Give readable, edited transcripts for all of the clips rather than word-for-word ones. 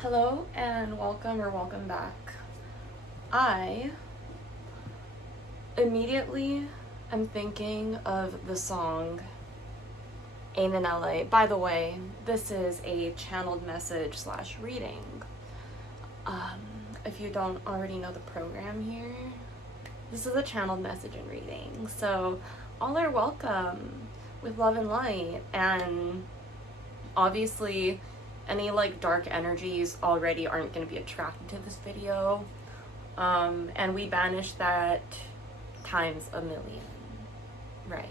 Hello and welcome back. I immediately am thinking of the song Ain't in LA. By the way, this is a channeled message / reading. If you don't already know the program here, this is a channeled message and reading. So all are welcome with love and light, and obviously any dark energies already aren't going to be attracted to this video, and we banish that times a million, right?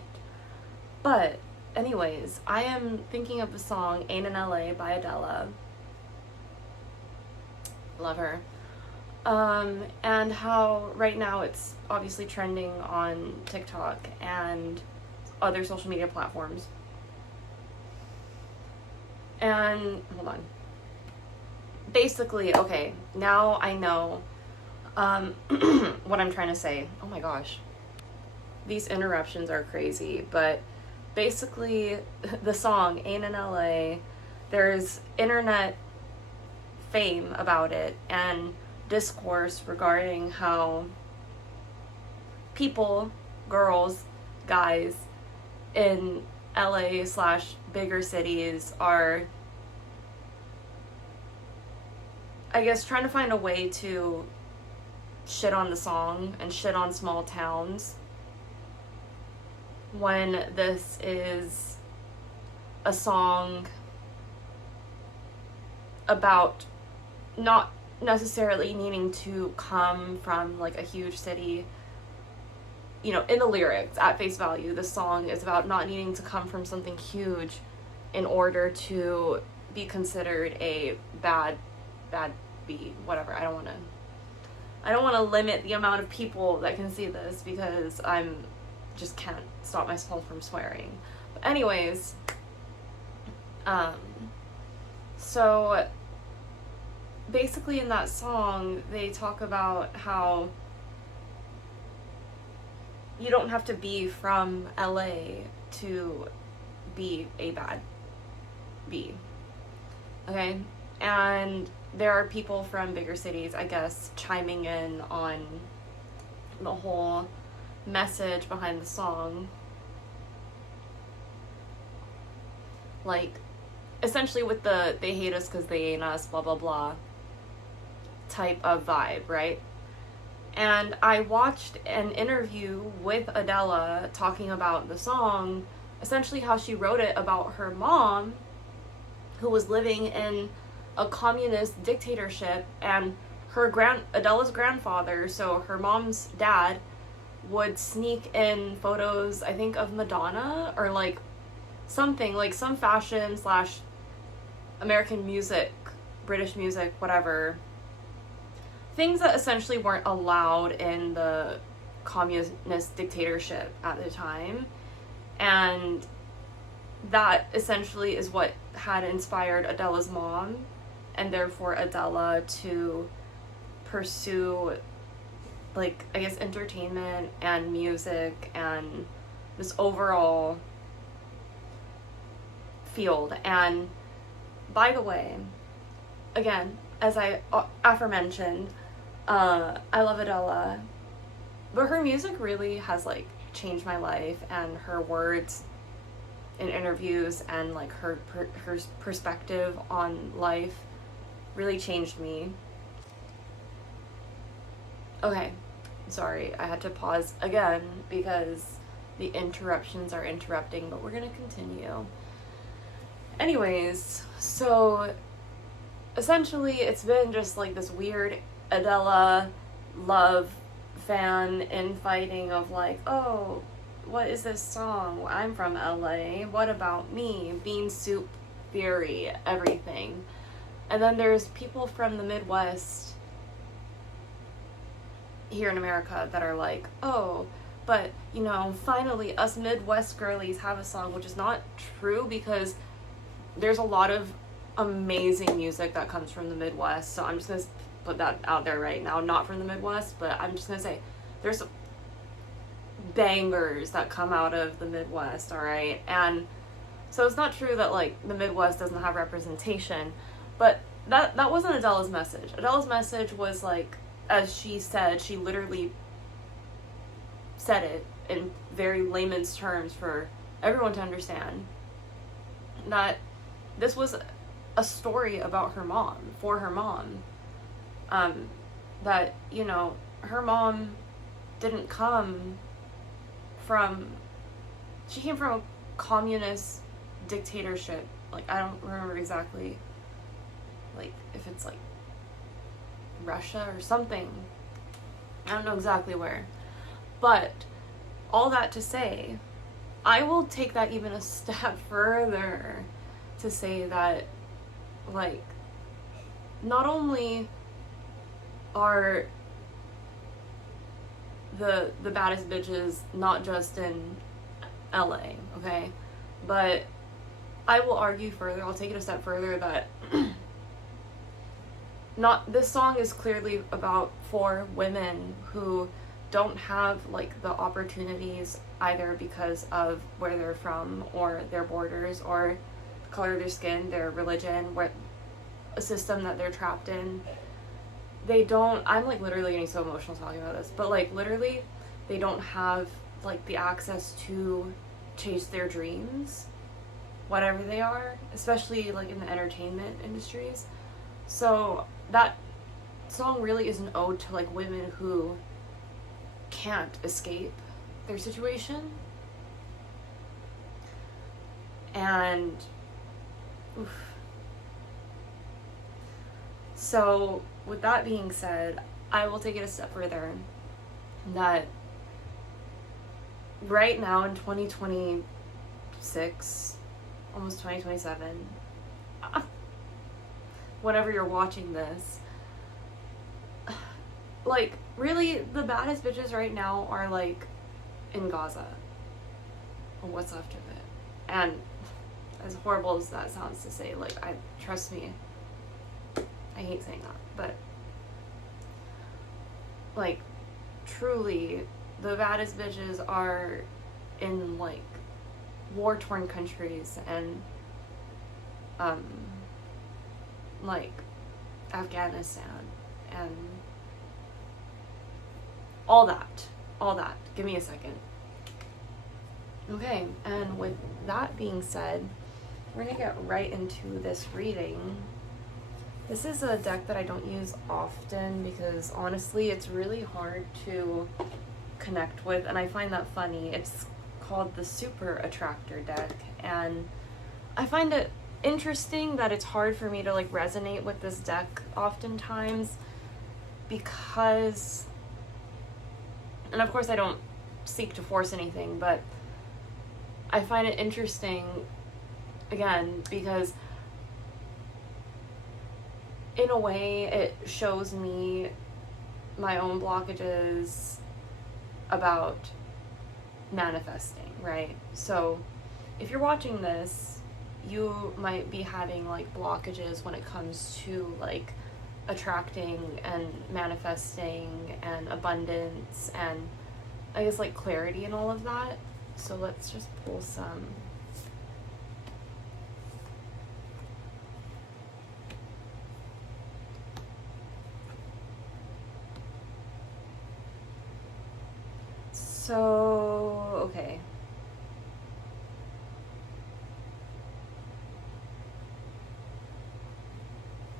But anyways, I am thinking of the song Ain't in LA by Adele. Love her. And how right now it's obviously trending on TikTok and other social media platforms. And hold on. Basically, okay, now I know what I'm trying to say. Oh my gosh. These interruptions are crazy, but basically the song Ain't in LA, there's internet fame about it and discourse regarding how people, girls, guys in LA / bigger cities are, I guess, trying to find a way to shit on the song and shit on small towns when this is a song about not necessarily needing to come from a huge city. You know, in the lyrics, at face value, the song is about not needing to come from something huge in order to be considered a bad beat, whatever. I don't want to limit the amount of people that can see this because I'm just can't stop myself from swearing. But anyways, so basically in that song they talk about how you don't have to be from LA to be a bad bee. Okay? And there are people from bigger cities, I guess, chiming in on the whole message behind the song. Essentially with the they hate us because they ain't us, blah blah blah type of vibe, right? And I watched an interview with Adele talking about the song, essentially how she wrote it about her mom, who was living in a communist dictatorship, and Adele's grandfather, so her mom's dad, would sneak in photos, I think, of Madonna or something, some fashion / American music, British music, whatever. Things that essentially weren't allowed in the communist dictatorship at the time. And that essentially is what had inspired Adele's mom, and therefore Adele to pursue, I guess, entertainment and music and this overall field. And by the way, again, as I aforementioned, I love Adele, but her music really has changed my life, and her words in interviews and her perspective on life really changed me. Okay, sorry, I had to pause again because the interruptions are interrupting, but we're gonna continue. Anyways, so essentially it's been just this weird Adele love fan infighting of oh, what is this song? I'm from LA. What about me? Bean soup theory, everything. And then there's people from the Midwest here in America that are oh, but finally us Midwest girlies have a song, which is not true because there's a lot of amazing music that comes from the Midwest. So I'm just gonna put that out there right now. Not from the Midwest, but I'm just gonna say there's bangers that come out of the Midwest, all right? And so it's not true that the Midwest doesn't have representation, But that wasn't Adele's message. Adele's message was like, as she said, she literally said it in very layman's terms for everyone to understand, that this was a story about her mom, for her mom. That, you know, her mom didn't come from, she came from a communist dictatorship. Like, I don't remember exactly, like, if it's like Russia or something. I don't know exactly where. But all that to say, I will take that even a step further to say that, like, not only are the baddest bitches not just in LA, okay? But I will argue further, I'll take it a step further, that this song is clearly about for women who don't have, like, the opportunities either because of where they're from or their borders or the color of their skin, their religion, what a system that they're trapped in. They don't, I'm like literally getting so emotional talking about this, but like literally they don't have like the access to chase their dreams, whatever they are, especially like in the entertainment industries. So that song really is an ode to like women who can't escape their situation. And oof. So with that being said, I will take it a step further, that right now in 2026, almost 2027, whenever you're watching this, like, really, the baddest bitches right now are, like, in Gaza. Or what's left of it. And as horrible as that sounds to say, like, trust me, I hate saying that, but, like, truly, the baddest bitches are in, like, war-torn countries and, like, Afghanistan and all that. Give me a second. Okay, and with that being said, we're gonna get right into this reading. This is a deck that I don't use often because honestly it's really hard to connect with, and I find that funny. It's called the Super Attractor deck, and I find it interesting that it's hard for me to like resonate with this deck oftentimes because, and of course I don't seek to force anything, but I find it interesting again because in a way it shows me my own blockages about manifesting, right? So if you're watching this, you might be having like blockages when it comes to like attracting and manifesting and abundance and I guess like clarity and all of that. So let's just pull some. So, okay.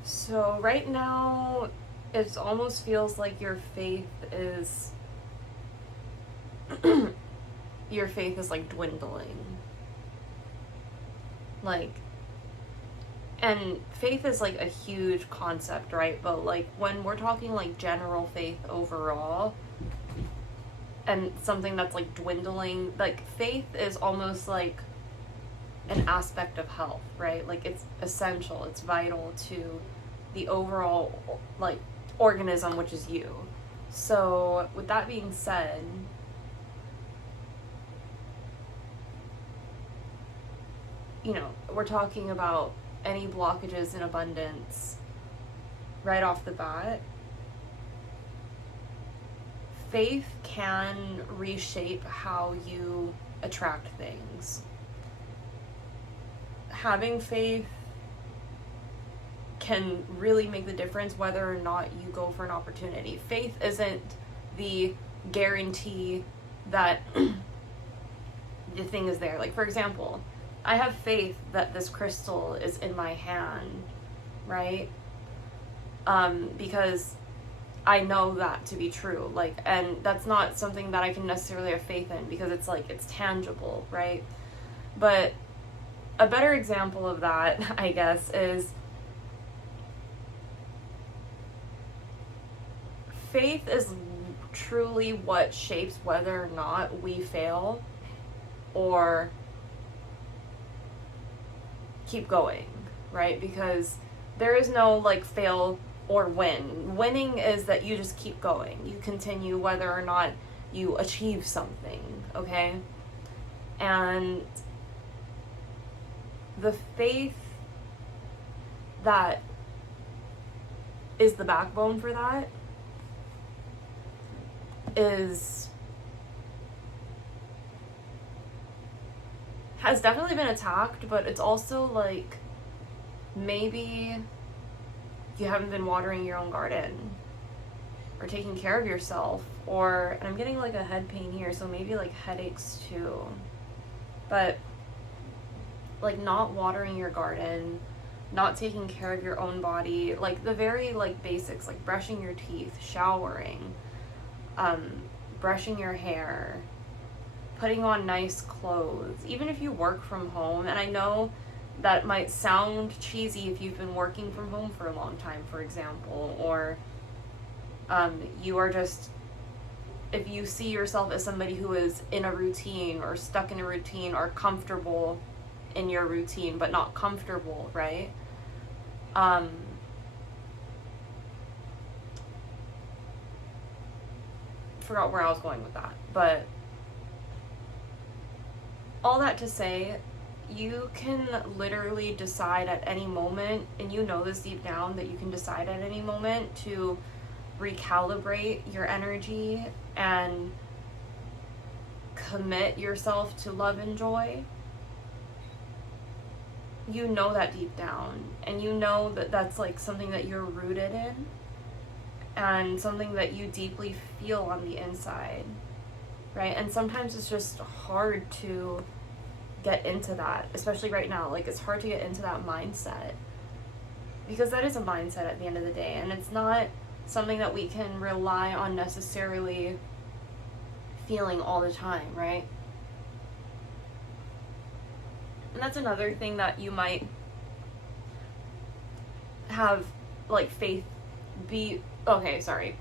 So right now, it almost feels like your faith is your faith is like dwindling. Like, and faith is like a huge concept, right? But like when we're talking like general faith overall, and something that's like dwindling, like faith is almost like an aspect of health, right? Like it's essential, it's vital to the overall like organism, which is you. So with that being said, you know, we're talking about any blockages in abundance right off the bat. Faith can reshape how you attract things. Having faith can really make the difference whether or not you go for an opportunity. Faith isn't the guarantee that the thing is there. Like, for example, I have faith that this crystal is in my hand, right? Because I know that to be true. Like, and that's not something that I can necessarily have faith in because it's like, it's tangible, right? But a better example of that, I guess, is faith is truly what shapes whether or not we fail or keep going, right? Because there is no like fail or win. Winning is that you just keep going. You continue whether or not you achieve something, okay? And the faith that is the backbone for that has definitely been attacked, but it's also like maybe you haven't been watering your own garden or taking care of yourself, or, and I'm getting like a head pain here, so maybe like headaches too, but like not watering your garden, not taking care of your own body, like the very like basics, like brushing your teeth, showering, brushing your hair, putting on nice clothes, even if you work from home. And I know that might sound cheesy if you've been working from home for a long time, for example, or you are just, if you see yourself as somebody who is in a routine or stuck in a routine or comfortable in your routine but not comfortable, right? Forgot where I was going with that, but all that to say, you can literally decide at any moment, and you know this deep down, that you can decide at any moment to recalibrate your energy and commit yourself to love and joy. You know that deep down, and you know that that's like something that you're rooted in and something that you deeply feel on the inside, right? And sometimes it's just hard to get into that, especially right now. Like, it's hard to get into that mindset because that is a mindset at the end of the day, and it's not something that we can rely on necessarily feeling all the time, right? And that's another thing that you might have like faith be, okay, sorry.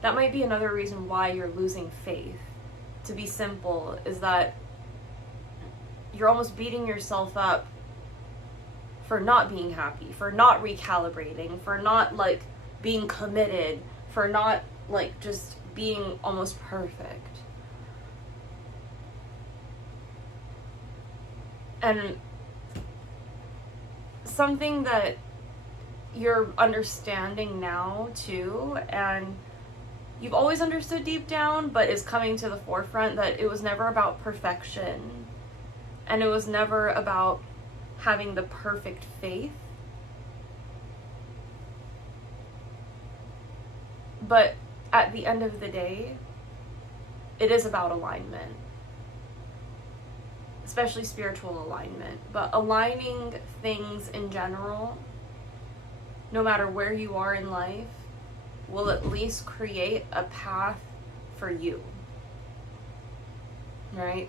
That might be another reason why you're losing faith. To be simple, is that you're almost beating yourself up for not being happy, for not recalibrating, for not like being committed, for not like just being almost perfect. And something that you're understanding now too, and you've always understood deep down, but is coming to the forefront, that it was never about perfection, and it was never about having the perfect faith, but at the end of the day, it is about alignment, especially spiritual alignment, but aligning things in general, no matter where you are in life, will at least create a path for you, right?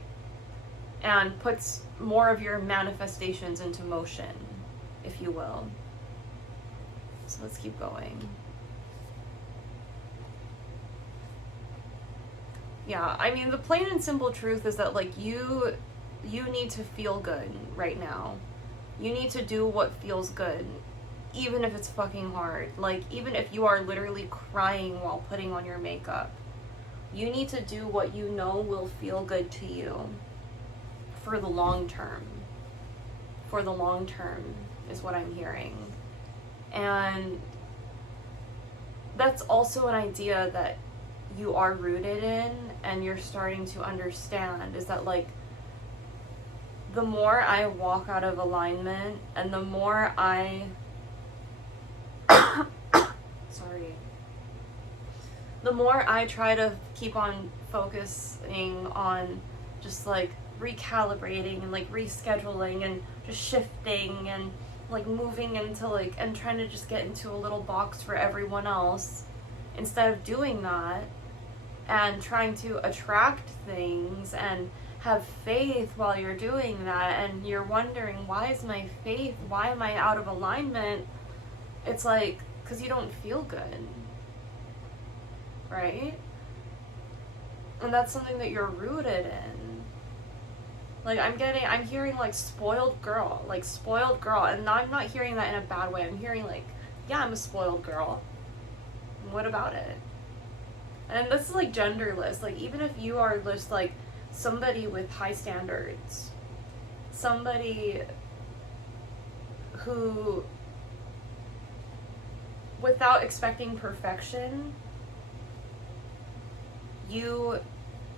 And puts more of your manifestations into motion, if you will. So let's keep going. Yeah, I mean, the plain and simple truth is that like you need to feel good right now. You need to do what feels good, even if it's fucking hard. Like, even if you are literally crying while putting on your makeup, you need to do what you know will feel good to you for the long term. For the long term is what I'm hearing. And that's also an idea that you are rooted in and you're starting to understand, is that like, the more I walk out of alignment and the more I the more I try to keep on focusing on just like recalibrating and like rescheduling and just shifting and like moving into like and trying to just get into a little box for everyone else, instead of doing that and trying to attract things and have faith while you're doing that, and you're wondering, why is my faith, why am I out of alignment? It's like, because you don't feel good, right? And that's something that you're rooted in. Like, I'm hearing like spoiled girl, and I'm not hearing that in a bad way. I'm hearing like, yeah, I'm a spoiled girl. What about it? And this is like genderless. Like, even if you are just like somebody with high standards, somebody who, without expecting perfection, you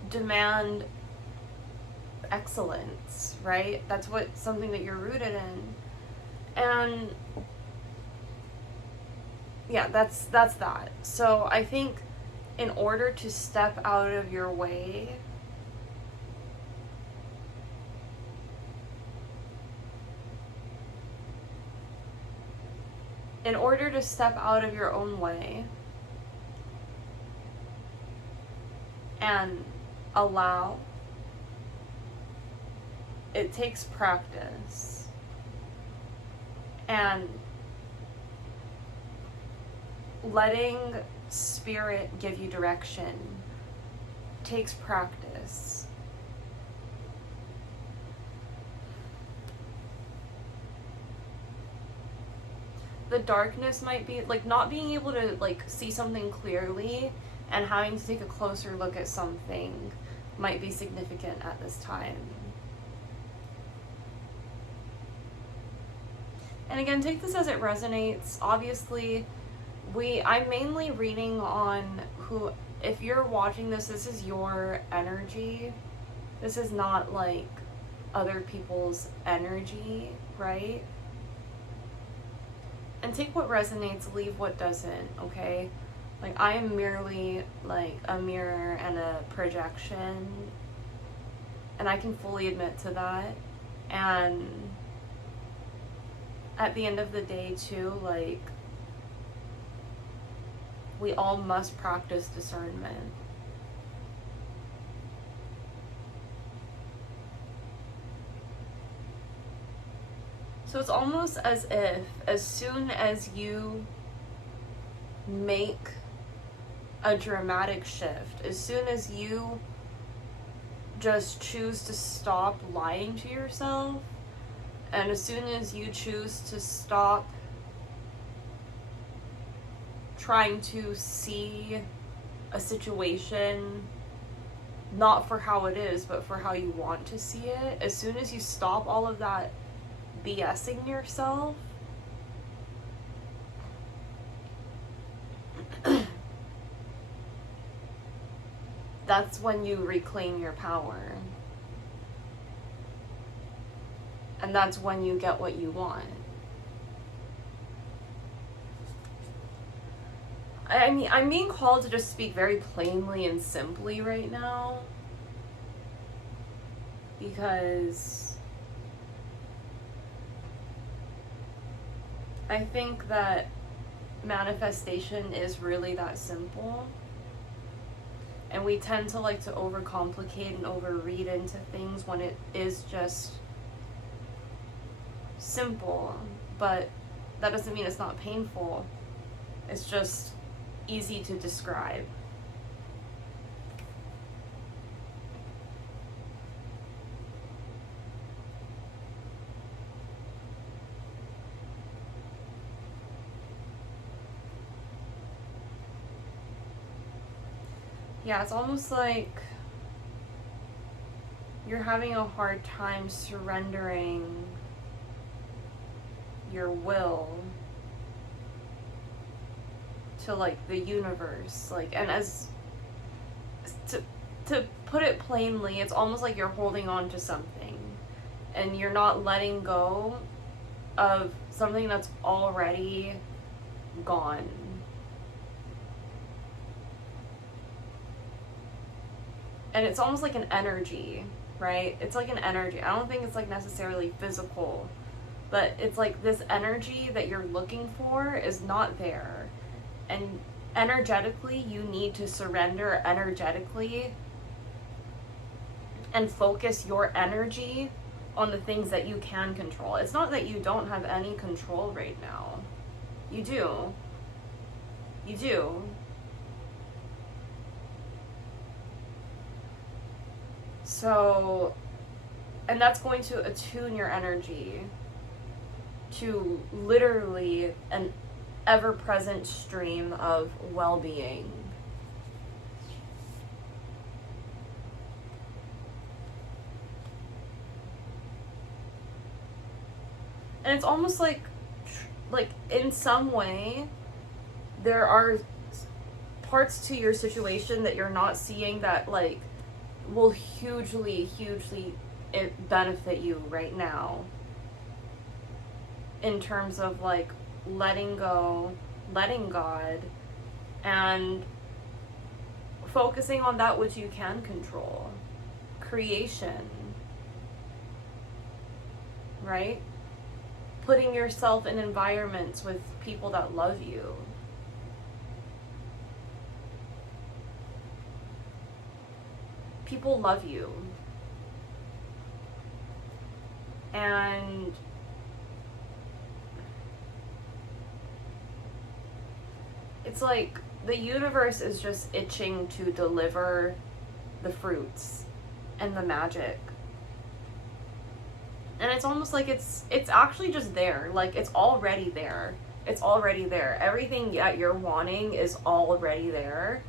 demand excellence, right? That's something that you're rooted in. And yeah, that's that. So I think in order to step out of your way, in order to step out of your own way and allow, it takes practice. And letting spirit give you direction takes practice. The darkness might be like not being able to like see something clearly, and having to take a closer look at something might be significant at this time. And again, take this as it resonates. Obviously, I'm mainly reading on who, if you're watching this is your energy. This is not like other people's energy, right? And take what resonates, leave what doesn't, okay? Like, I am merely like a mirror and a projection, and I can fully admit to that. And at the end of the day too, like, we all must practice discernment. So it's almost as if as soon as you make a dramatic shift, as soon as you just choose to stop lying to yourself, and as soon as you choose to stop trying to see a situation not for how it is, but for how you want to see it, as soon as you stop all of that BSing yourself, that's when you reclaim your power. And that's when you get what you want. I mean, I'm being called to just speak very plainly and simply right now, because I think that manifestation is really that simple. And we tend to like to overcomplicate and overread into things when it is just simple. But that doesn't mean it's not painful. It's just easy to describe. Yeah, it's almost like you're having a hard time surrendering your will to like the universe. Like, and as to put it plainly, it's almost like you're holding on to something and you're not letting go of something that's already gone. And it's almost like an energy, right? It's like an energy. I don't think it's like necessarily physical, but it's like this energy that you're looking for is not there. And energetically, you need to surrender energetically and focus your energy on the things that you can control. It's not that you don't have any control right now. You do. You do. So, and that's going to attune your energy to literally an ever-present stream of well-being. And it's almost like in some way, there are parts to your situation that you're not seeing that like will hugely benefit you right now, in terms of like letting go, letting God, and focusing on that which you can control. Creation, right? Putting yourself in environments with people that love you. People love you. And it's like the universe is just itching to deliver the fruits and the magic. And it's almost like it's actually just there. Like, it's already there. It's already there. Everything that you're wanting is already there.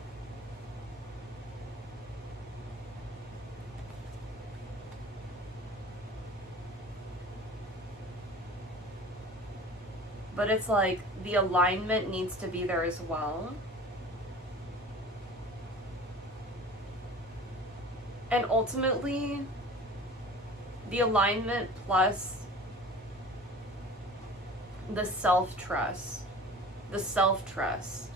But it's like the alignment needs to be there as well. And ultimately, the alignment plus the self-trust. The self-trust.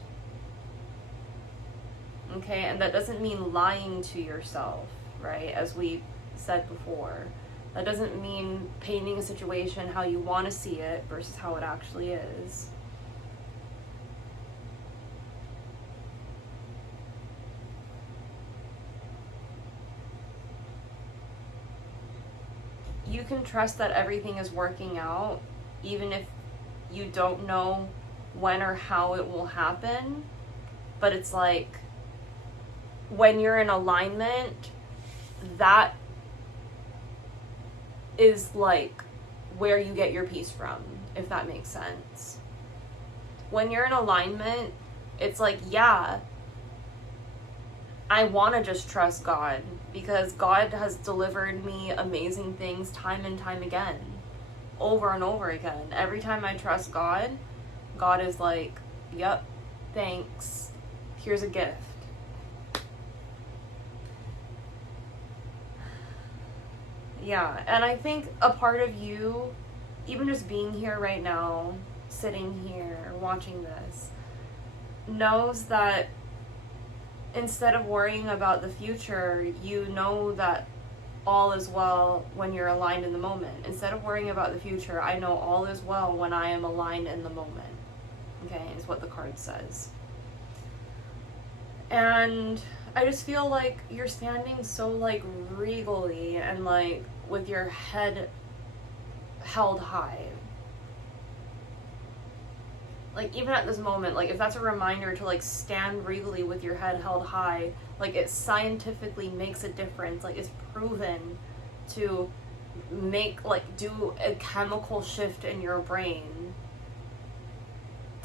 Okay, and that doesn't mean lying to yourself, right? As we said before. That doesn't mean painting a situation how you want to see it versus how it actually is. You can trust that everything is working out, even if you don't know when or how it will happen. But it's like, when you're in alignment, that is like where you get your peace from, if that makes sense. When you're in alignment, it's like, yeah, I want to just trust God, because God has delivered me amazing things time and time again, over and over again. Every time I trust God, God is like, yep, thanks, here's a gift. Yeah, and I think a part of you, even just being here right now, sitting here, watching this, knows that instead of worrying about the future, you know that all is well when you're aligned in the moment. Instead of worrying about the future, I know all is well when I am aligned in the moment. Okay, is what the card says. And I just feel like you're standing so like regally and like with your head held high. Like, even at this moment, like, if that's a reminder to like stand regally with your head held high, like, it scientifically makes a difference. Like, it's proven to make, like, do a chemical shift in your brain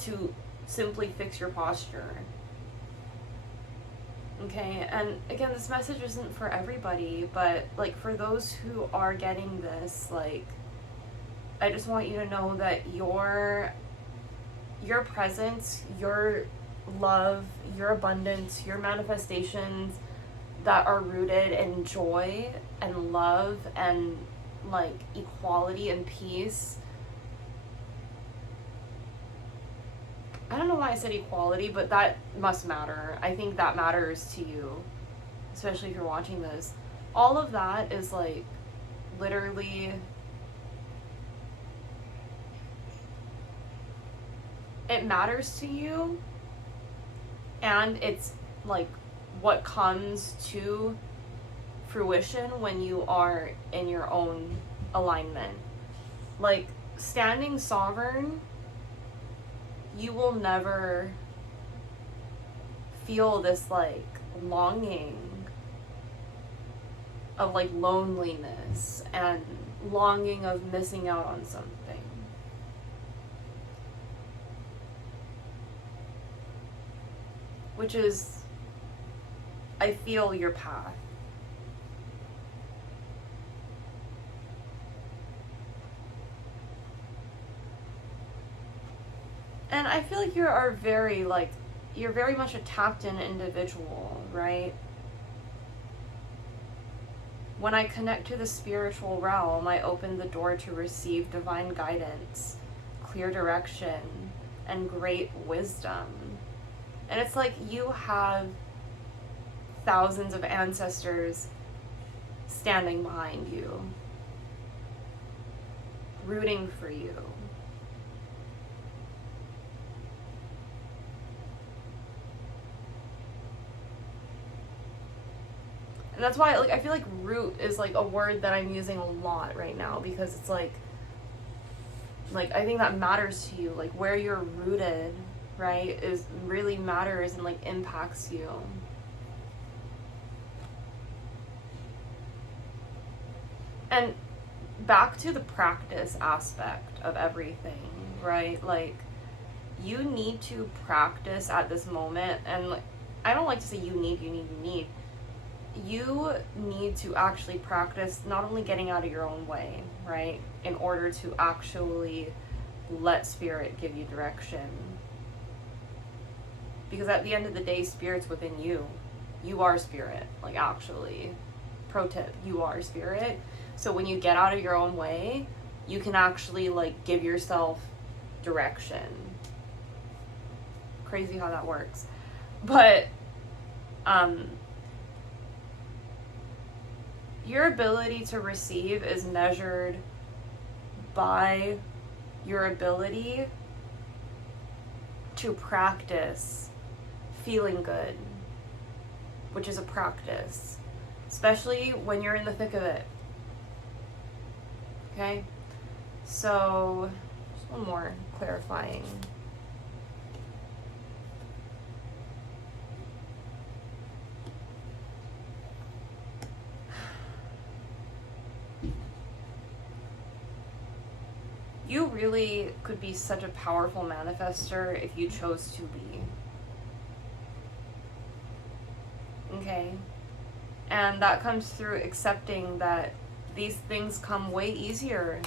to simply fix your posture. Okay, and again, this message isn't for everybody, but like for those who are getting this, like, I just want you to know that your presence, your love, your abundance, your manifestations that are rooted in joy and love and like equality and peace. I don't know why I said equality, but that must matter. I think that matters to you. especially if you're watching this, all of that is like literally, it matters to you, and it's like what comes to fruition when you are in your own alignment. Like, standing sovereign, you will never feel this like longing of like loneliness and longing of missing out on something. Which is, I feel, your path. And I feel like you're very much a tapped in individual, right? When I connect to the spiritual realm, I open the door to receive divine guidance, clear direction, and great wisdom. And it's like you have thousands of ancestors standing behind you, rooting for you. And that's why, like, I feel like root is like a word that I'm using a lot right now, because it's like I think that matters to you, like where you're rooted, right, is really matters and like impacts you. And back to the practice aspect of everything, right? Like, you need to practice at this moment, and like, I don't like to say you need. You need to actually practice not only getting out of your own way, right, in order to actually let spirit give you direction. Because at the end of the day, spirit's within you. You are spirit, like, actually. Pro tip, you are spirit. So when you get out of your own way, you can actually like give yourself direction. Crazy how that works. But your ability to receive is measured by your ability to practice feeling good, which is a practice, especially when you're in the thick of it. Okay? So, just one more clarifying. You really could be such a powerful manifester if you chose to be. Okay? And that comes through accepting that these things come way easier.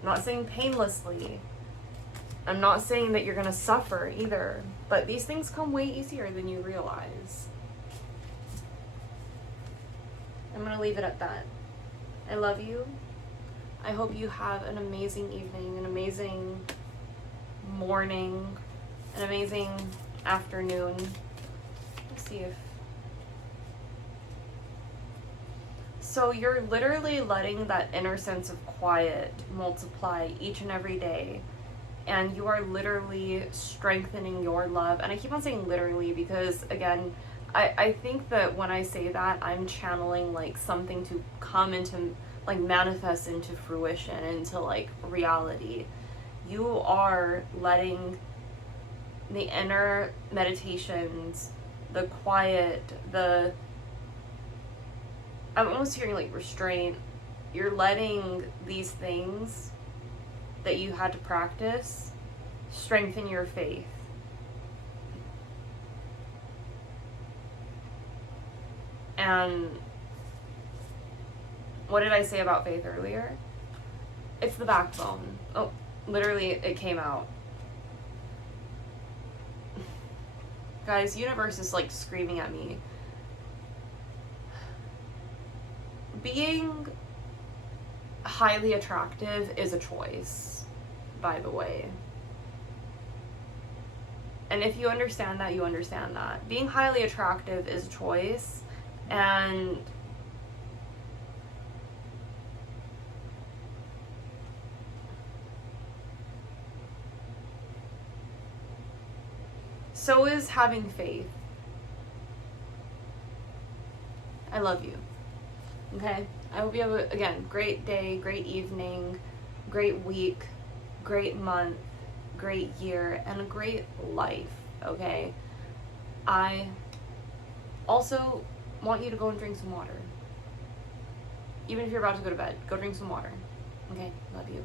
I'm not saying painlessly. I'm not saying that you're gonna suffer either. But these things come way easier than you realize. I'm gonna leave it at that. I love you. I hope you have an amazing evening, an amazing morning, an amazing afternoon. Let's see if... So you're literally letting that inner sense of quiet multiply each and every day. And you are literally strengthening your love. And I keep on saying literally because, again, I think that when I say that, I'm channeling like something to come into, like, manifest into fruition, into like reality. You are letting the inner meditations, the quiet, I'm almost hearing like restraint. You're letting these things that you had to practice strengthen your faith. And what did I say about faith earlier? It's the backbone. Oh, literally, it came out. Guys, universe is like screaming at me. Being highly attractive is a choice, by the way. And if you understand that, you understand that. Being highly attractive is a choice, and so is having faith. I love you. Okay? I hope you have, again, great day, great evening, great week, great month, great year, and a great life. Okay? I also want you to go and drink some water. Even if you're about to go to bed, go drink some water. Okay? Love you.